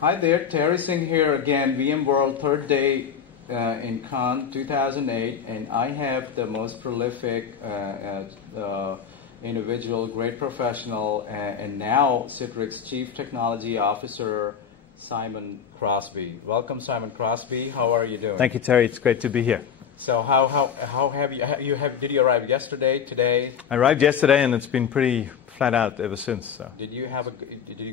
Hi there, Terry Singh here again, VMworld third day in Cannes 2008, and I have the most prolific individual, great professional, and now Citrix Chief Technology Officer, Simon Crosby. Welcome, Simon Crosby. How are you doing? Thank you, Terry. It's great to be here. So how have you did you arrive yesterday, today? I arrived yesterday, and it's been pretty flat out ever since. So. Did you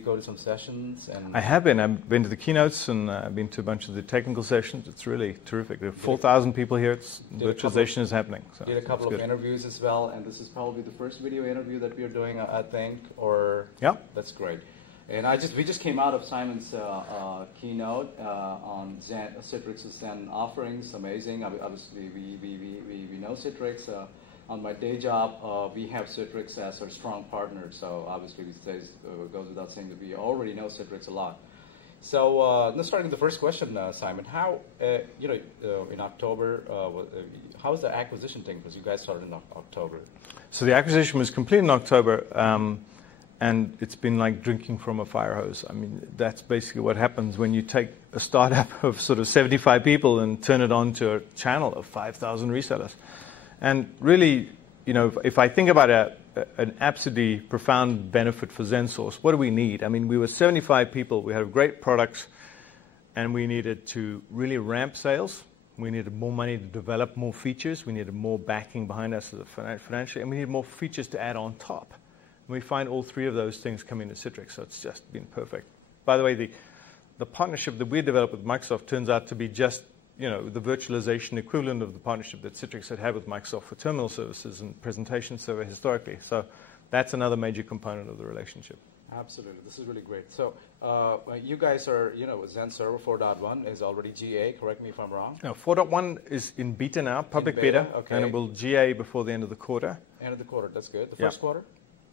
go to some sessions? And I have been. I've been to the keynotes, and I've been to a bunch of the technical sessions. It's really terrific. There are 4,000 people here. Virtualization is happening. So did a couple of interviews as well, and this is probably the first video interview that we're doing, I think. Or yeah, that's great. And we just came out of Simon's keynote on Citrix's Zen offerings. Amazing. Obviously, we know Citrix. On my day job, we have Citrix as our strong partner. So obviously, it goes without saying that we already know Citrix a lot. So let's start with the first question, Simon. How in October, how was the acquisition thing? Because you guys started in October. So the acquisition was complete in October. And it's been like drinking from a fire hose. I mean, that's basically what happens when you take a startup of sort of 75 people and turn it on to a channel of 5,000 resellers. And really, if I think about an absolutely profound benefit for XenSource, what do we need? I mean, we were 75 people. We had great products, and we needed to really ramp sales. We needed more money to develop more features. We needed more backing behind us financially, and we needed more features to add on top. And we find all three of those things coming to Citrix, so it's just been perfect. By the way, the partnership that we developed with Microsoft turns out to be just the virtualization equivalent of the partnership that Citrix had with Microsoft for terminal services and presentation server historically. So that's another major component of the relationship. Absolutely. This is really great. So you guys are, Zen Server 4.1 is already GA. Correct me if I'm wrong. No, 4.1 is in beta now, public beta, okay. And it will GA before the end of the quarter. End of the quarter. That's good. The first quarter?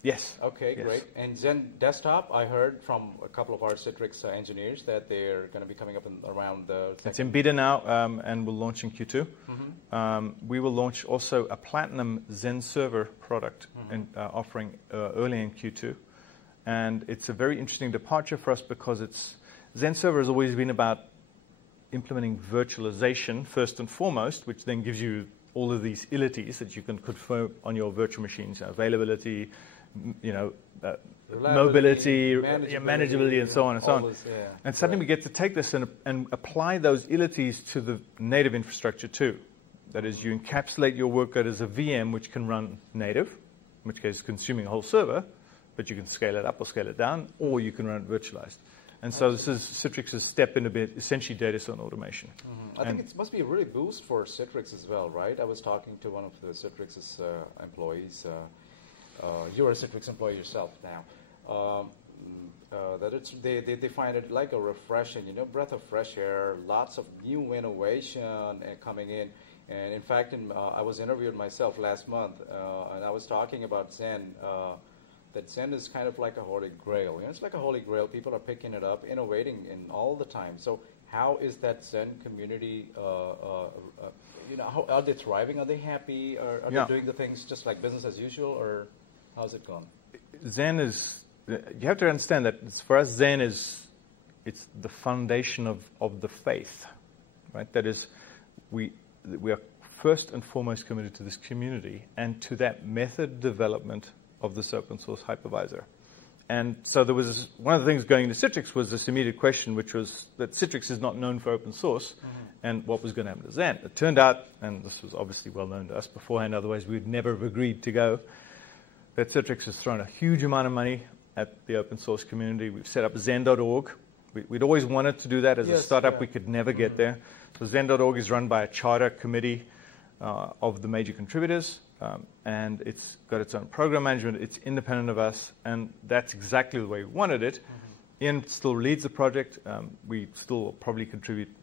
Yes. Okay, yes. Great. And Zen Desktop, I heard from a couple of our Citrix engineers that they're going to be coming up around the It's in beta now, and we'll launch in Q2. Mm-hmm. We will launch also a Platinum Zen Server product offering early in Q2. And it's a very interesting departure for us because Zen Server has always been about implementing virtualization first and foremost, which then gives you all of these ilities that you can confirm on your virtual machines, availability, mobility, manageability, and so on and so on. And suddenly we get to take this and apply those ilities to the native infrastructure too. That is, you encapsulate your workload as a VM which can run native, in which case consuming a whole server, but you can scale it up or scale it down, or you can run it virtualized. And so this is Citrix's step in a bit, essentially data center automation. Mm-hmm. I think it must be a really boost for Citrix as well, right? I was talking to one of the Citrix's employees. You're a Citrix employee yourself now. That they find it like a refreshing, breath of fresh air, lots of new innovation coming in. And in fact, I was interviewed myself last month, and I was talking about Zen. That Zen is kind of like a holy grail. It's like a holy grail. People are picking it up, innovating in all the time. So how is that Zen community, how, are they thriving? Are they happy? Or are they doing the things just like business as usual? Or how's it gone? Zen is, you have to understand that for us, Zen is, it's the foundation of the faith, right? That is, we are first and foremost committed to this community and to that method development of this open source hypervisor. And so there was one of the things going into Citrix was this immediate question, which was that Citrix is not known for open source, and what was going to happen to Zen. It turned out, and this was obviously well known to us beforehand, otherwise we would never have agreed to go, that Citrix has thrown a huge amount of money at the open source community. We've set up Zen.org. We'd always wanted to do that as a startup. We could never get there. So Zen.org is run by a charter committee of the major contributors. And it's got its own program management. It's independent of us, and that's exactly the way we wanted it. Ian still leads the project. We still probably contribute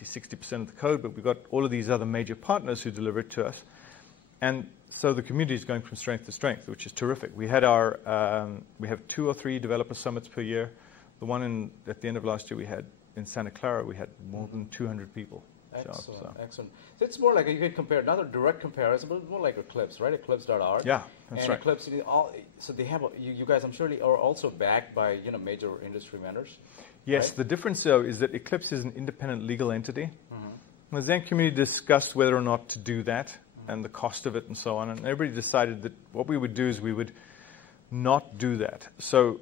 50-60% of the code, but we've got all of these other major partners who deliver it to us. And so the community is going from strength to strength, which is terrific. We had we have 2 or 3 developer summits per year. The one at the end of last year we had in Santa Clara, we had more than 200 people. Excellent, excellent. So it's more like you can compare, not a direct comparison, but more like Eclipse, right? Eclipse.org. Yeah, that's right. Eclipse, so they have, you guys, I'm sure, are also backed by major industry vendors. Yes, right? the difference, though, is that Eclipse is an independent legal entity. The Zen community discussed whether or not to do that and the cost of it and so on, and everybody decided that what we would do is we would not do that. So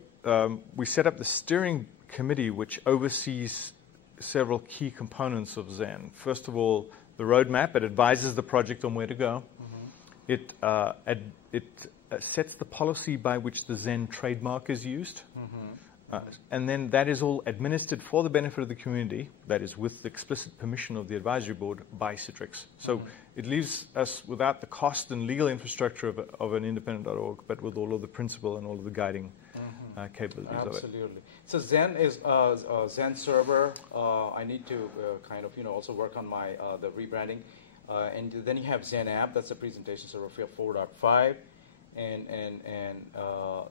we set up the steering committee, which oversees several key components of Zen. First of all, the roadmap. It advises the project on where to go. It sets the policy by which the Zen trademark is used. And then that is all administered for the benefit of the community, that is with the explicit permission of the advisory board by Citrix. So it leaves us without the cost and legal infrastructure of an independent.org, but with all of the principle and all of the guiding capabilities of it. Absolutely. So Zen is Zen server. I need to kind of also work on my the rebranding, and then you have Zen app. That's a presentation server 4.5.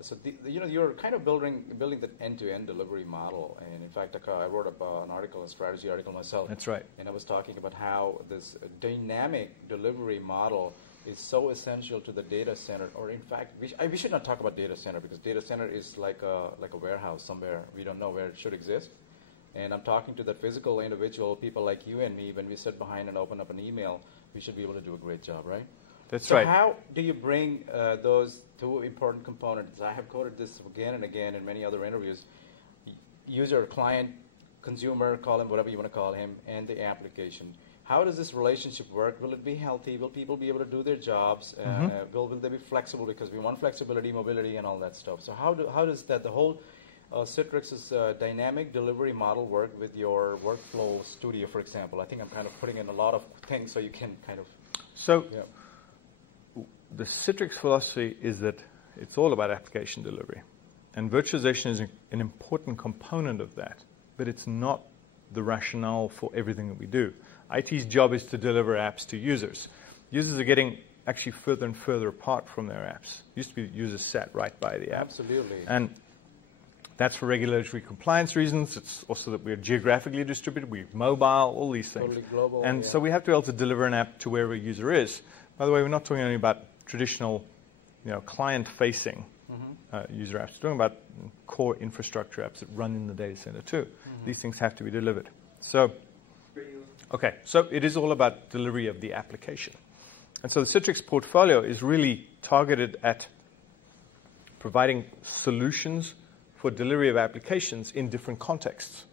So you're kind of building the end-to-end delivery model. And in fact, I wrote up an article, a strategy article myself. That's right. And I was talking about how this dynamic delivery model is so essential to the data center. Or in fact, we should not talk about data center, because data center is like a warehouse somewhere. We don't know where it should exist. And I'm talking to the physical individual, people like you and me. When we sit behind and open up an email, we should be able to do a great job, right? That's right. So how do you bring those two important components? I have quoted this again and again in many other interviews. User, client, consumer, call him whatever you want to call him, and the application. How does this relationship work? Will it be healthy? Will people be able to do their jobs? Will they be flexible? Because we want flexibility, mobility, and all that stuff. So how does that, the whole Citrix's dynamic delivery model work with your workflow studio, for example? I think I'm kind of putting in a lot of things so you can kind of... So. Yeah. The Citrix philosophy is that it's all about application delivery. And virtualization is an important component of that, but it's not the rationale for everything that we do. IT's job is to deliver apps to users. Users are getting actually further and further apart from their apps. It used to be users sat right by the app. Absolutely. And that's for regulatory compliance reasons. It's also that we're geographically distributed. We're mobile, all these things. Totally global. And so we have to be able to deliver an app to wherever a user is. By the way, we're not talking only about traditional, client-facing user apps. We're talking about core infrastructure apps that run in the data center too. These things have to be delivered. So it is all about delivery of the application. And so the Citrix portfolio is really targeted at providing solutions for delivery of applications in different contexts.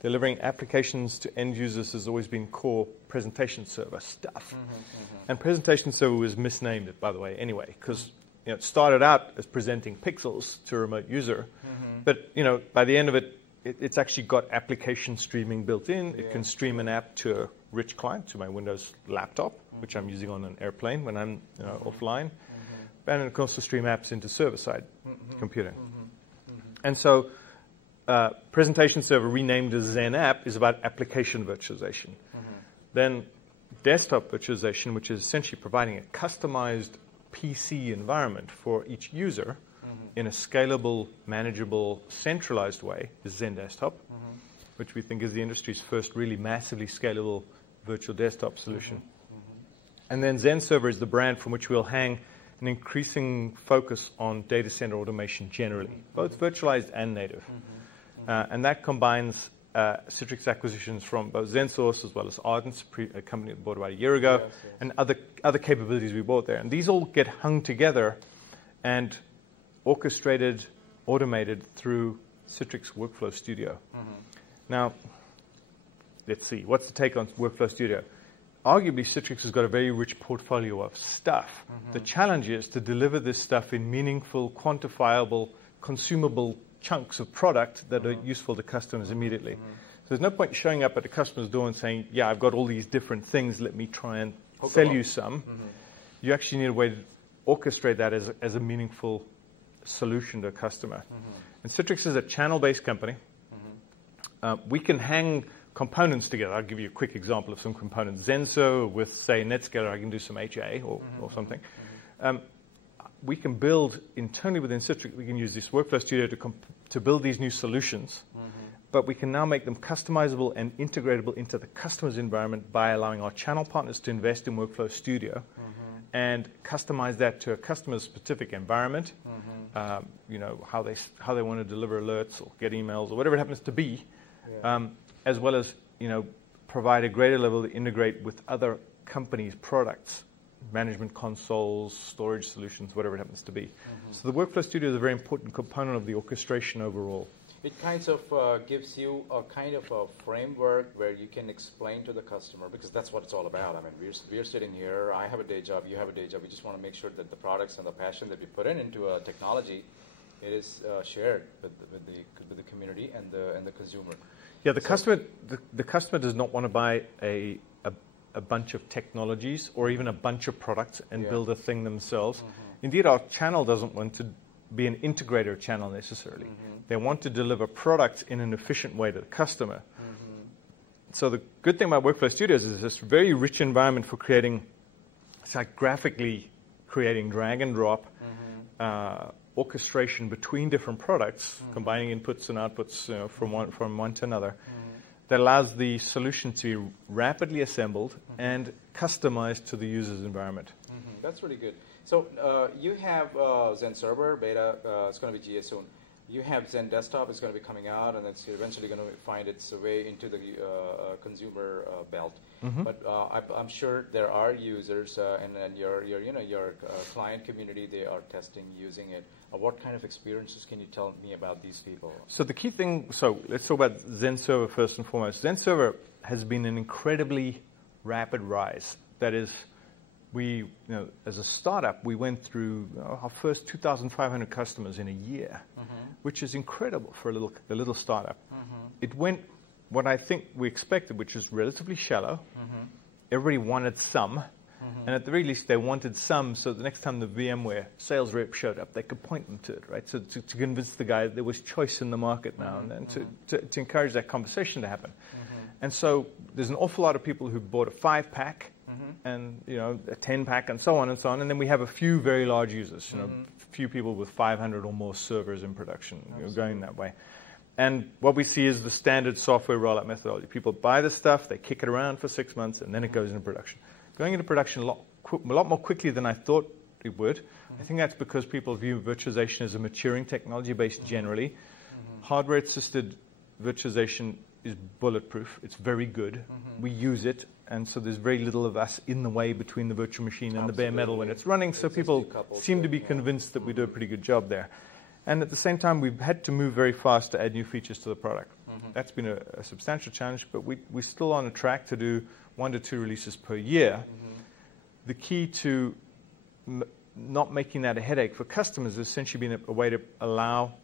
Delivering applications to end users has always been core presentation server stuff. And presentation server was misnamed, by the way, anyway, because it started out as presenting pixels to a remote user. But by the end of it, it's actually got application streaming built in. It can stream an app to a rich client, to my Windows laptop, which I'm using on an airplane when I'm offline. And it can also stream apps into server-side computing. And so presentation server, renamed as Zen app, is about application virtualization. Then desktop virtualization, which is essentially providing a customized PC environment for each user in a scalable, manageable, centralized way, is Zen Desktop, which we think is the industry's first really massively scalable virtual desktop solution. And then Zen Server is the brand from which we'll hang an increasing focus on data center automation generally, both virtualized and native. And that combines Citrix acquisitions from both XenSource as well as Ardent, a company that bought about a year ago, and other capabilities we bought there. And these all get hung together and orchestrated, automated through Citrix Workflow Studio. Now, let's see. What's the take on Workflow Studio? Arguably, Citrix has got a very rich portfolio of stuff. The challenge is to deliver this stuff in meaningful, quantifiable, consumable chunks of product that are useful to customers immediately. So there's no point showing up at the customer's door and saying, yeah, I've got all these different things, let me try and sell you some. You actually need a way to orchestrate that as a meaningful solution to a customer. And Citrix is a channel-based company. We can hang components together. I'll give you a quick example of some components. Zenso with, say, Netscaler, I can do some HA or something. We can build internally within Citrix, we can use this Workflow Studio to build these new solutions, but we can now make them customizable and integratable into the customer's environment by allowing our channel partners to invest in Workflow Studio and customize that to a customer's specific environment, how they want to deliver alerts or get emails or whatever it happens to be, as well as provide a greater level to integrate with other companies' products, management consoles, storage solutions, whatever it happens to be. So the Workflow Studio is a very important component of the orchestration overall. It kind of gives you a kind of a framework where you can explain to the customer, because that's what it's all about. I mean, we're sitting here, I have a day job, you have a day job. We just want to make sure that the products and the passion that we put into a technology, it is shared with the community and the consumer. Yeah, the customer does not want to buy a bunch of technologies or even a bunch of products and build a thing themselves. Indeed, our channel doesn't want to be an integrator channel necessarily. They want to deliver products in an efficient way to the customer. So the good thing about Workflow Studios is this very rich environment for creating, it's like graphically creating drag and drop orchestration between different products, combining inputs and outputs from one to another. That allows the solution to be rapidly assembled and customized to the user's environment. That's really good. So you have Zen Server beta. It's going to be GA soon. You have Zen Desktop. It's going to be coming out, and it's eventually going to find its way into the consumer belt. But I'm sure there are users, and your client community, they are testing, using it. What kind of experiences can you tell me about these people? So the key thing. So let's talk about Zen Server first and foremost. Zen Server has been an incredibly rapid rise. That is, we, as a startup, we went through our first 2,500 customers in a year, which is incredible for a little startup. It went what I think we expected, which is relatively shallow. Everybody wanted some, and at the very least, they wanted some, so the next time the VMware sales rep showed up, they could point them to it, right? So to convince the guy that there was choice in the market now, and to encourage that conversation to happen. And so there's an awful lot of people who bought a 5-pack, and a 10-pack, and so on and so on. And then we have a few very large users, a few people with 500 or more servers in production going that way. And what we see is the standard software rollout methodology. People buy the stuff, they kick it around for 6 months, and then it goes into production. Going into production a lot more quickly than I thought it would. I think that's because people view virtualization as a maturing technology based generally. Hardware-assisted virtualization is bulletproof. It's very good. We use it, and so there's very little of us in the way between the virtual machine and the bare metal when it's running, so people seem to be convinced that we do a pretty good job there. And at the same time, we've had to move very fast to add new features to the product. That's been a substantial challenge, but we're still on a track to do 1 to 2 releases per year. The key to not making that a headache for customers has essentially been a way to allow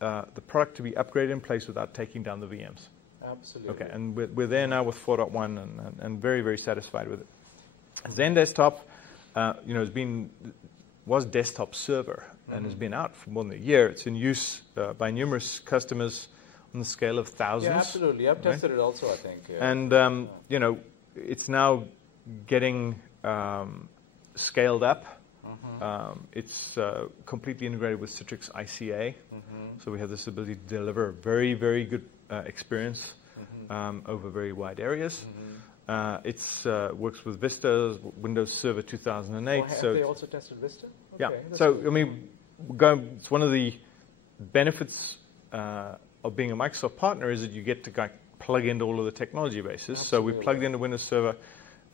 the product to be upgraded in place without taking down the VMs. Absolutely. Okay, and we're there now with 4.1 and very, very satisfied with it. Zen Desktop, was desktop server and has been out for more than a year. It's in use by numerous customers on the scale of thousands. Yeah, absolutely. I've tested it also, I think. Yeah. And, it's now getting scaled up. It's completely integrated with Citrix ICA. So we have this ability to deliver a very, very good experience over very wide areas. It works with Vista, Windows Server 2008. Have they also tested Vista? Okay, yeah. So, it's one of the benefits of being a Microsoft partner is that you get to plug into all of the technology bases. Absolutely. So we plugged into Windows Server.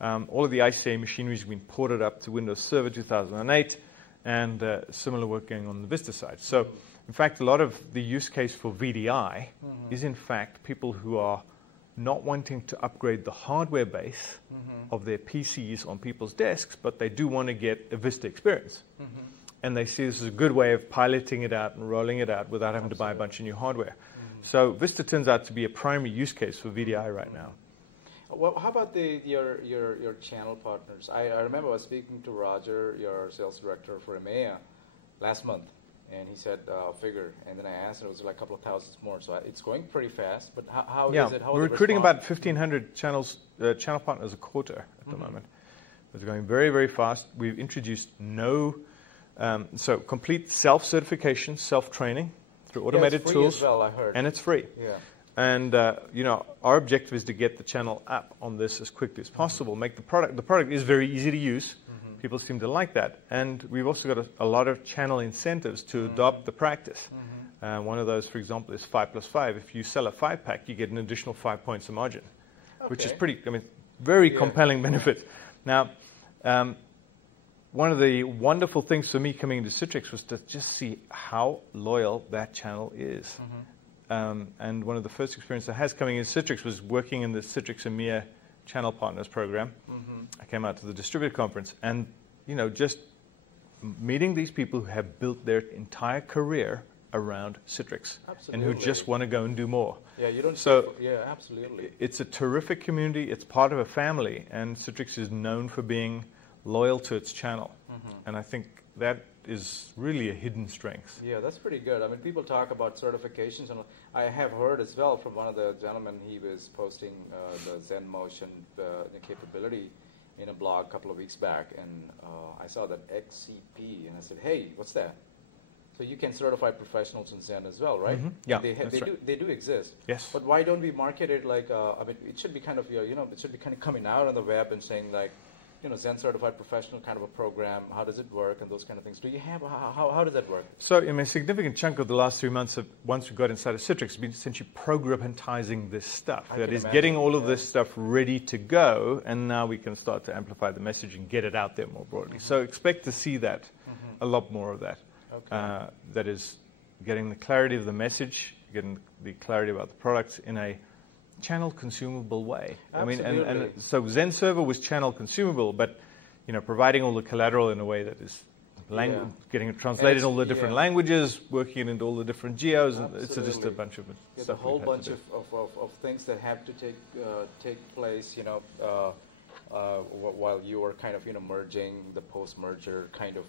All of the ICA machinery has been ported up to Windows Server 2008, and similar work going on the Vista side. So, in fact, a lot of the use case for VDI is, in fact, people who are not wanting to upgrade the hardware base of their PCs on people's desks, but they do want to get a Vista experience. And they see this as a good way of piloting it out and rolling it out without having to buy a bunch of new hardware. So Vista turns out to be a primary use case for VDI right now. Well, how about your channel partners? I remember I was speaking to Roger, your sales director for EMEA, last month, and he said, figure. And then I asked, and it was like a couple of thousands more. So it's going pretty fast. But how is it? How we're recruiting about 1,500 channel partners a quarter at the moment. It's going very, very fast. We've introduced so complete self-certification, self-training through automated tools. As well, I heard. And it's free. Yeah. And our objective is to get the channel up on this as quickly as possible. Make the product is very easy to use. People seem to like that. And we've also got a lot of channel incentives to adopt the practice. One of those, for example, is 5 plus 5. If you sell a 5-pack, you get an additional 5 points of margin, which is very compelling benefit. Now, one of the wonderful things for me coming into Citrix was to just see how loyal that channel is. And one of the first experiences I had coming into Citrix was working in the Citrix EMEA Channel Partners program. I came out to the distributor conference, and just meeting these people who have built their entire career around Citrix. Absolutely. And who just want to go and do more. Yeah, you don't. So yeah, absolutely. It's a terrific community. It's part of a family, and Citrix is known for being loyal to its channel. And I think that is really a hidden strength. Yeah, that's pretty good. I mean, people talk about certifications, and I have heard as well from one of the gentlemen, he was posting the ZenMotion capability in a blog a couple of weeks back, and I saw that XCP, and I said, hey, what's that? So you can certify professionals in Zen as well, right? Yeah, they do exist. Yes. But why don't we market it like? I mean, it should be kind of it should be kind of coming out on the web and saying like, Zen certified professional kind of a program. How does it work and those kind of things? Do you have how does that work? So, a significant chunk of the last 3 months of once we got inside of Citrix has been essentially programmatizing this stuff. That is getting all of this stuff ready to go, and now we can start to amplify the message and get it out there more broadly. So expect to see that, a lot more of that. Okay. That is getting the clarity of the message, getting the clarity about the products in a channel consumable way. Absolutely. I mean, and so Zen Server was channel consumable, but providing all the collateral in a way that is getting it translated in all the different languages, working it into all the different geos, and it's just a bunch of stuff. A whole bunch of things that have to take place, while you are kind of merging the post-merger kind of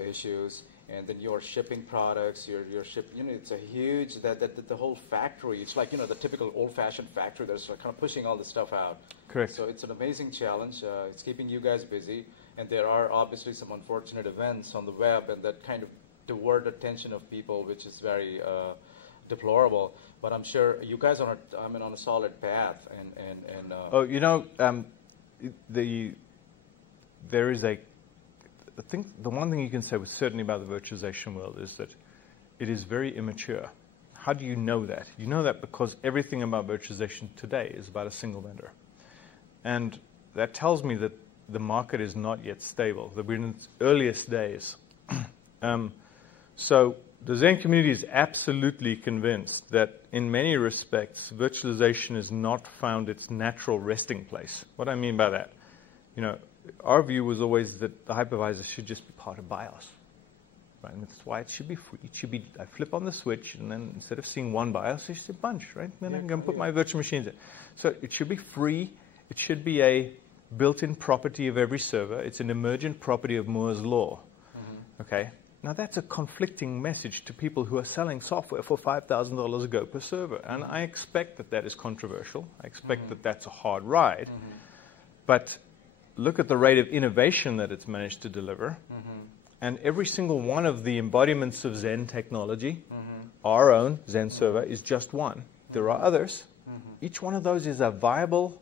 issues, and then you're shipping products. You're shipping. It's a huge that the whole factory. It's like the typical old-fashioned factory that's kind of pushing all this stuff out. Correct. So it's an amazing challenge. It's keeping you guys busy, and there are obviously some unfortunate events on the web, and that kind of divert attention of people, which is very deplorable. But I'm sure you guys are on a solid path, there is the one thing you can say with certainty about the virtualization world is that it is very immature. How do you know that? You know that because everything about virtualization today is about a single vendor. And that tells me that the market is not yet stable, that we're in its earliest days. So the Zen community is absolutely convinced that in many respects, virtualization has not found its natural resting place. What I mean by that, our view was always that the hypervisor should just be part of BIOS. Right? And that's why it should be free. It should be, I flip on the switch, and then instead of seeing one BIOS, it's a bunch, right? Then I can go and put my virtual machines in. So it should be free. It should be a built-in property of every server. It's an emergent property of Moore's law. Okay? Now that's a conflicting message to people who are selling software for $5,000 a go per server. And I expect that is controversial. I expect that that's a hard ride. But look at the rate of innovation that it's managed to deliver. And every single one of the embodiments of Zen technology, our own Zen server, is just one. There are others. Each one of those is a viable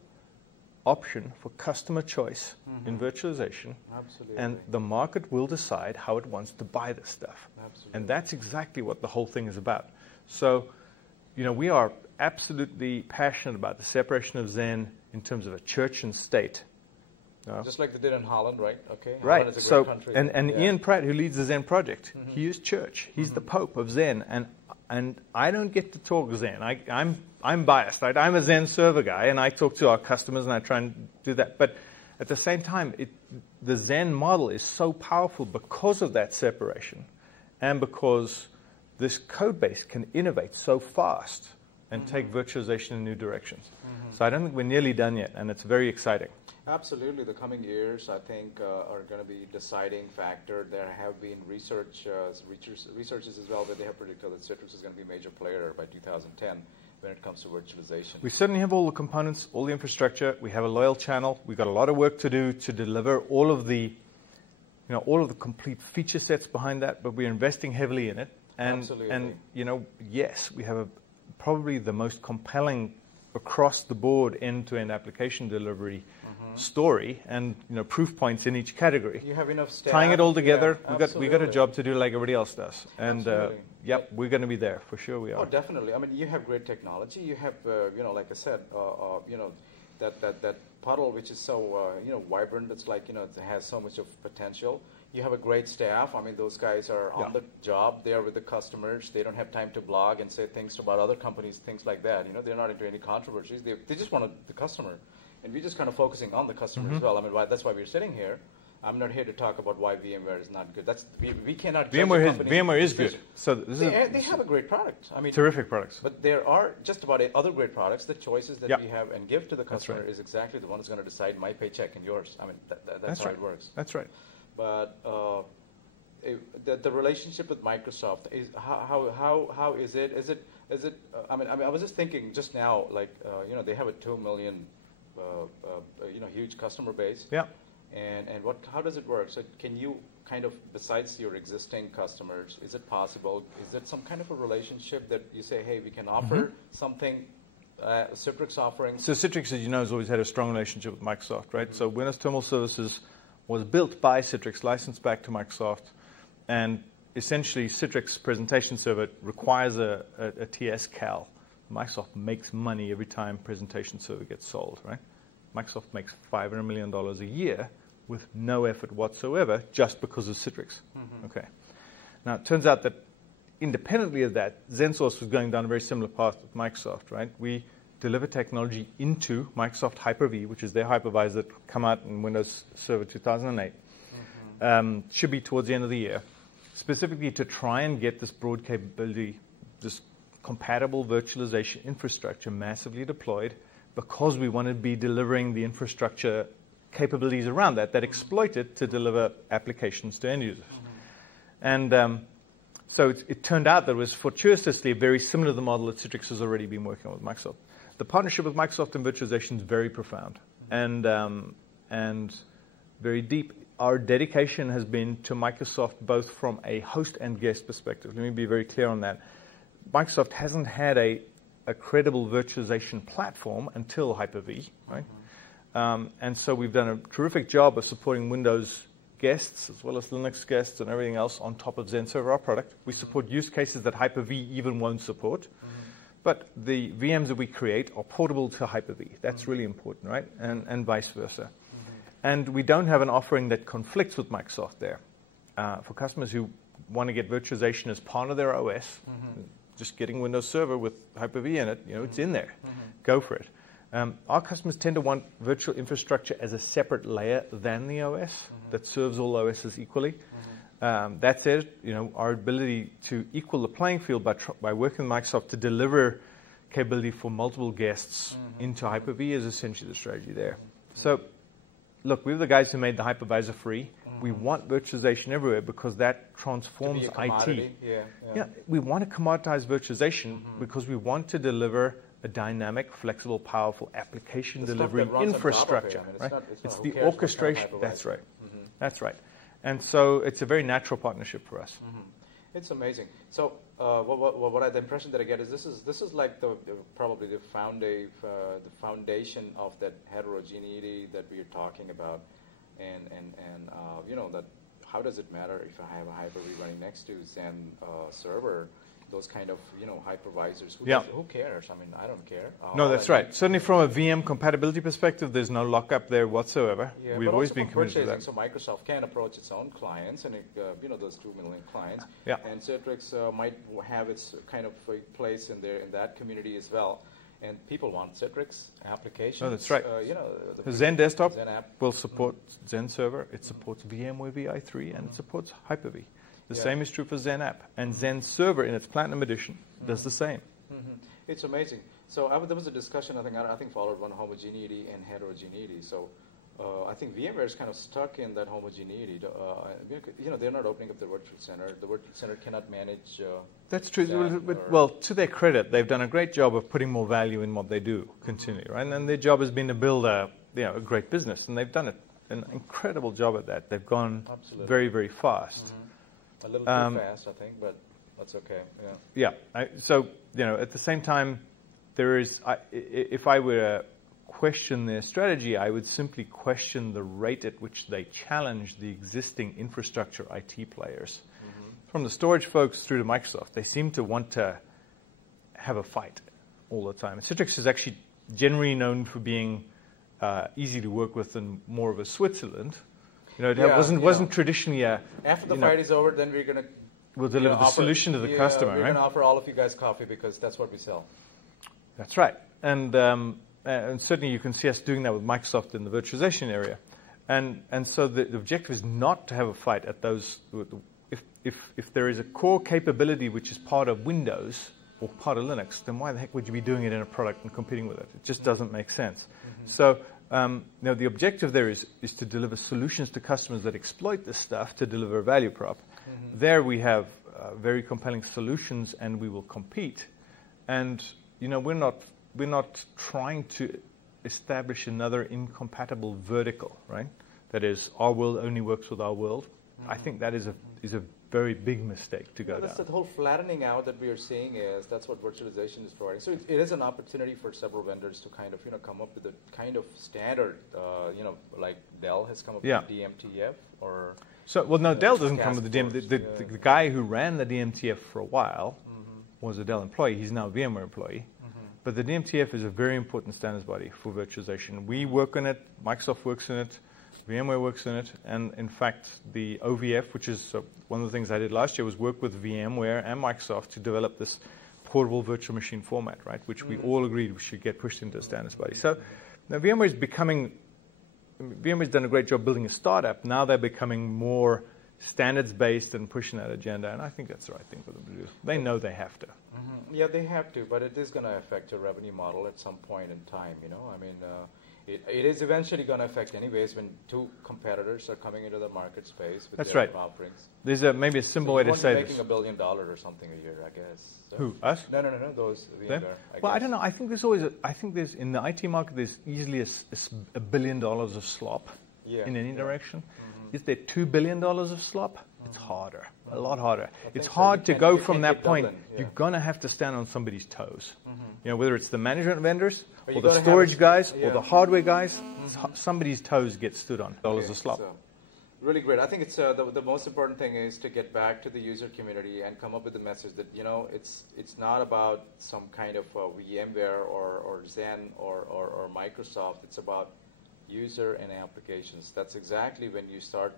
option for customer choice in virtualization. Absolutely. And the market will decide how it wants to buy this stuff. Absolutely. And that's exactly what the whole thing is about. So, we are absolutely passionate about the separation of Zen in terms of a church and state. Just like they did in Holland, right? Okay. Right. Holland is a great country. And Ian Pratt, who leads the Zen project, he is church. He's the Pope of Zen, and I don't get to talk Zen. I'm biased, right? I'm a Zen server guy, and I talk to our customers, and I try and do that. But at the same time, the Zen model is so powerful because of that separation, and because this code base can innovate so fast and take virtualization in new directions. So I don't think we're nearly done yet, and it's very exciting. Absolutely. The coming years, I think, are going to be a deciding factor. There have been researches as well that they have predicted that Citrix is going to be a major player by 2010 when it comes to virtualization. We certainly have all the components, all the infrastructure. We have a loyal channel. We've got a lot of work to do to deliver all of the complete feature sets behind that, but we're investing heavily in it. And, Absolutely. And yes, we have probably the most compelling across the board end-to-end application delivery story, and proof points in each category. You have enough staff. Tying it all together, Yeah, we got a job to do like everybody else does, and Absolutely. we're going to be there for sure. We are. Oh, definitely. I mean, you have great technology. You have, like I said, that puddle which is so vibrant. It's like it has so much of potential. You have a great staff. I mean, those guys are on the job. They are with the customers. They don't have time to blog and say things about other companies, things like that. They're not into any controversies. They just want the customer, and we're just kind of focusing on the customer as well. I mean, that's why we're sitting here. I'm not here to talk about why VMware is not good. We cannot. VMware is good. So they have a great product. I mean, terrific products. But there are just about other great products. The choices that we have and give to the customer is exactly the one that's going to decide my paycheck and yours. I mean, that's how it works. That's right. But the relationship with Microsoft is how is it? Is it? I mean, I was just thinking just now, like they have a 2 million huge customer base. Yeah. And how does it work? So can you kind of, besides your existing customers, is it possible? Is it some kind of a relationship that you say, hey, we can offer something, Citrix offering? So Citrix, as you know, has always had a strong relationship with Microsoft, right? So Windows Terminal Services was built by Citrix, licensed back to Microsoft, and essentially Citrix Presentation Server requires a TS cal. Microsoft makes money every time Presentation Server gets sold, right? Microsoft makes $500 million a year with no effort whatsoever just because of Citrix. Okay. Now, it turns out that independently of that, XenSource was going down a very similar path with Microsoft, right? We deliver technology into Microsoft Hyper-V, which is their hypervisor that come out in Windows Server 2008. Should be towards the end of the year, specifically to try and get this broad capability, this compatible virtualization infrastructure massively deployed, because we want to be delivering the infrastructure capabilities around that exploit it to deliver applications to end users. And so it turned out that it was fortuitously very similar to the model that Citrix has already been working on with Microsoft. The partnership with Microsoft in virtualization is very profound and very deep. Our dedication has been to Microsoft both from a host and guest perspective. Let me be very clear on that. Microsoft hasn't had a credible virtualization platform until Hyper-V, right? And so we've done a terrific job of supporting Windows guests as well as Linux guests and everything else on top of XenServer, our product. We support use cases that Hyper-V even won't support. But the VMs that we create are portable to Hyper-V. That's really important, right? And vice versa. And we don't have an offering that conflicts with Microsoft there. For customers who want to get virtualization as part of their OS, just getting Windows Server with Hyper-V in it, it's in there. Go for it. Our customers tend to want virtual infrastructure as a separate layer than the OS that serves all OSs equally. That said, our ability to equal the playing field by working with Microsoft to deliver capability for multiple guests into Hyper-V is essentially the strategy there. So, look, we're the guys who made the hypervisor free. We want virtualization everywhere because that transforms IT. Yeah, we want to commoditize virtualization because we want to deliver a dynamic, flexible, powerful application delivery infrastructure. Right? It's the orchestration. That's right. That's right. And so it's a very natural partnership for us. It's amazing. So the impression that I get is this is like probably the foundation of that heterogeneity that we are talking about, and that how does it matter if I have a Hyper-V running next to Zen server? Those kind of hypervisors. Who cares? I mean, I don't care. No, that's right. Certainly from a VM compatibility perspective, there's no lockup there whatsoever. Yeah, We've always been committed to that. So Microsoft can approach its own clients, and those 2 million clients. Yeah. And Citrix might have its kind of place in that community as well. And people want Citrix applications. Oh, that's right. The Zen desktop will support Zen server. It supports VMware VI3, and it supports Hyper-V. The same is true for Zen app. And Zen server in its Platinum edition does the same. It's amazing. So there was a discussion, I think followed on homogeneity and heterogeneity. So I think VMware is kind of stuck in that homogeneity. They're not opening up the virtual center. The virtual center cannot manage. That's true. Well, to their credit, they've done a great job of putting more value in what they do continually, right? And their job has been to build a great business, and they've done an incredible job at that. They've gone very, very fast. A little too fast, I think, but that's okay. So at the same time, if I were to question their strategy, I would simply question the rate at which they challenge the existing infrastructure IT players. From the storage folks through to Microsoft, they seem to want to have a fight all the time. Citrix is actually generally known for being easy to work with and more of a Switzerland. It wasn't traditionally a... After the fight is over, then we'll deliver the solution to the customer, we're right? We're going to offer all of you guys coffee because that's what we sell. That's right. And certainly you can see us doing that with Microsoft in the virtualization area. And so the objective is not to have a fight at those... If there is a core capability which is part of Windows or part of Linux, then why the heck would you be doing it in a product and competing with it? It just doesn't make sense. So the objective there is to deliver solutions to customers that exploit this stuff to deliver a value prop. There we have very compelling solutions, and we will compete. And we're not trying to establish another incompatible vertical, right? That is, our world only works with our world. I think that is a very big mistake to go down. That's the whole flattening out that we are seeing that's what virtualization is providing. So it is an opportunity for several vendors to kind of come up with a kind of standard, like Dell has come up with DMTF or. So no, Dell doesn't come with the DMTF. The guy who ran the DMTF for a while was a Dell employee. He's now a VMware employee. But the DMTF is a very important standards body for virtualization. We work on it. Microsoft works in it. VMware works in it, and in fact, the OVF, which is one of the things I did last year, was work with VMware and Microsoft to develop this portable virtual machine format, right? Which we all agreed should get pushed into the standards body. So now VMware's done a great job building a startup. Now they're becoming more standards-based and pushing that agenda, and I think that's the right thing for them to do. They know they have to. Yeah, they have to, but it is going to affect your revenue model at some point in time. It is eventually going to affect anyways when two competitors are coming into the market space with their own offerings. There's maybe a simple way to say this. Making $1 billion or something a year, I guess. So. Who, us? No, those. I don't know. I think there's in the IT market there's easily $1 billion of slop in any direction. Is there $2 billion of slop? It's harder, a lot harder. It's hard to go from that point. You're going to have to stand on somebody's toes. Whether it's the management vendors or the storage guys or the hardware guys, somebody's toes get stood on. Dollars of slop. So, really great. I think it's the most important thing is to get back to the user community and come up with the message that it's not about some kind of VMware or Xen or Microsoft. It's about user and applications. That's exactly when you start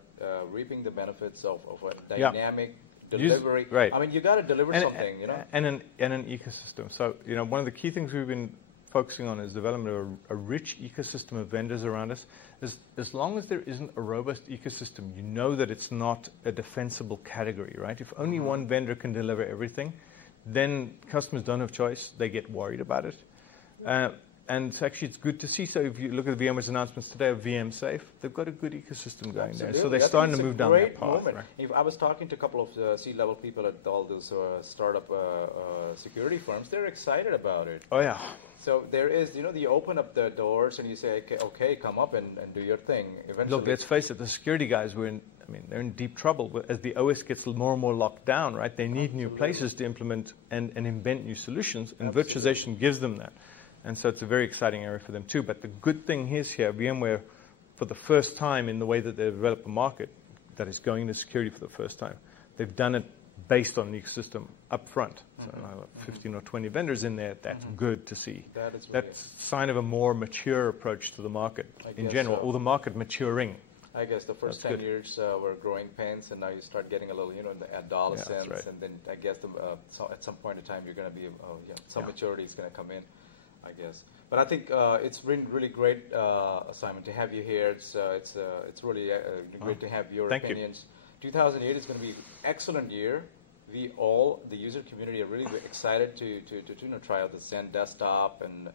reaping the benefits of a dynamic delivery. Right. I mean, you got to deliver something, And an ecosystem. So, one of the key things we've been focusing on is development of a rich ecosystem of vendors around us. As long as there isn't a robust ecosystem, you know that it's not a defensible category, right? If only one vendor can deliver everything, then customers don't have choice. They get worried about it. And actually, it's good to see. So if you look at VMware's announcements today of VM Safe, they've got a good ecosystem going there. So they're starting to move down that path. Right? I was talking to a couple of C-level people at all those startup security firms. They're excited about it. Oh, yeah. So there is, you open up the doors and you say, okay, come up and do your thing. Eventually, look, let's face it, the security guys they're in deep trouble. As the OS gets more and more locked down, right? They need new places to implement and invent new solutions, and virtualization gives them that. And so it's a very exciting area for them too. But the good thing is here, VMware, for the first time in the way that they develop a market that is going into security for the first time, they've done it based on the ecosystem up front. So 15 or 20 vendors in there, that's good to see. That's a sign of a more mature approach to the market in general, or the market maturing. I guess the first 10 years were growing pains, and now you start getting a little, the adolescence, and then I guess at some point in time you're going to be, maturity is going to come in. I guess, but I think it's been really great, Simon, to have you here. It's really great to have your opinions. 2008 is going to be an excellent year. We all, the user community, are really excited to try out the Xen desktop and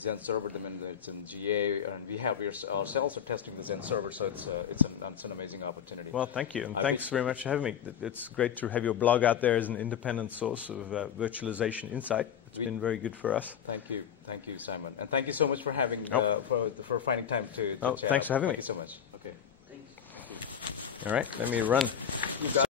Xen server. It's in GA, and we have ourselves are testing the Xen server, so it's an amazing opportunity. Well, thank you, and thanks very much for having me. It's great to have your blog out there as an independent source of virtualization insight. It's been very good for us. Thank you, Simon, and thank you so much for having for finding time to chat. Thanks for having me. Thank you so much. Okay. Thanks. All right, let me run.